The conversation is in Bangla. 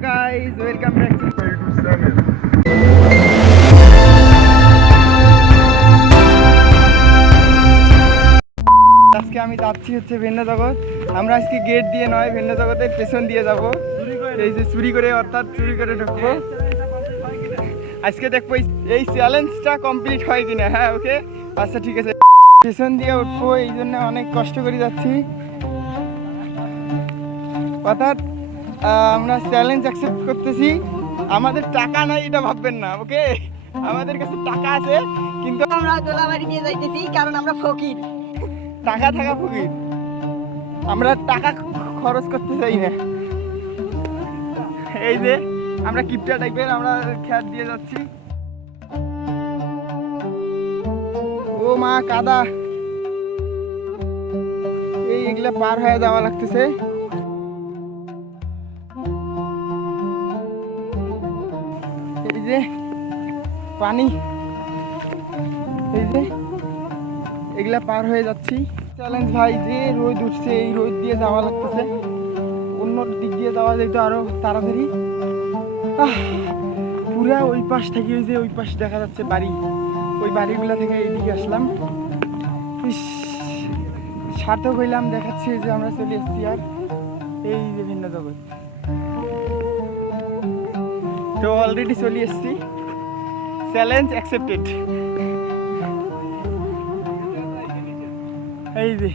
guys, welcome back to my YouTube channel. আজকে আমি যাচ্ছি হচ্ছে ভিন্ন জগৎ। আমরা আজকে গেট দিয়ে নয়, ভিন্ন জগতের পেছন দিয়ে যাব। এই যে চুরি করে, অর্থাৎ চুরি করে ঢুকবো। আজকে দেখবো এই চ্যালেঞ্জটা কমপ্লিট হয় কিনা। হ্যাঁ, ওকে, আচ্ছা ঠিক আছে। পেছন দিয়ে উঠবো, এই জন্য অনেক কষ্ট করে যাচ্ছি। অর্থাৎ আমরা চ্যালেঞ্জ অ্যাকসেপ্ট করতেছি। আমাদের টাকা নাই এটা ভাববেন না, ওকে? আমাদের কাছে টাকা আছে, কিন্তু আমরা দোলাবাড়ি নিয়ে যাইতেছি কারণ আমরা ফকির। টাকা থাকা ফকির, আমরা টাকা খরচ করতে চাই না। এই যে আমরা কিপটা টাইপের, আমরা খেয়াল দিয়ে যাচ্ছি। ও মা, কাদা! এগুলা পার হয়ে যাওয়া লাগতেছে। এই যে পানি, এই যে এগুলা পার হয়ে যাচ্ছি। চ্যালেঞ্জ ভাই, যে রোদ উঠছে, এই রোদ দিয়ে যাওয়া লাগতেছে। অন্য দিক দিয়ে যাওয়া যেত আরো তাড়াতাড়ি। পুরা ওই পাশ থেকে, ওই যে ওই পাশ দেখা যাচ্ছে বাড়ি, ওই বাড়িগুলা থেকে এইদিকে আসলাম। সার্থক হইলাম, দেখাচ্ছি যে আমরা চলে এসেছি। আর এই যে ভিন্ন জগৎ, তো অলরেডি চলে এসেছি। Challenge accepted. এই যে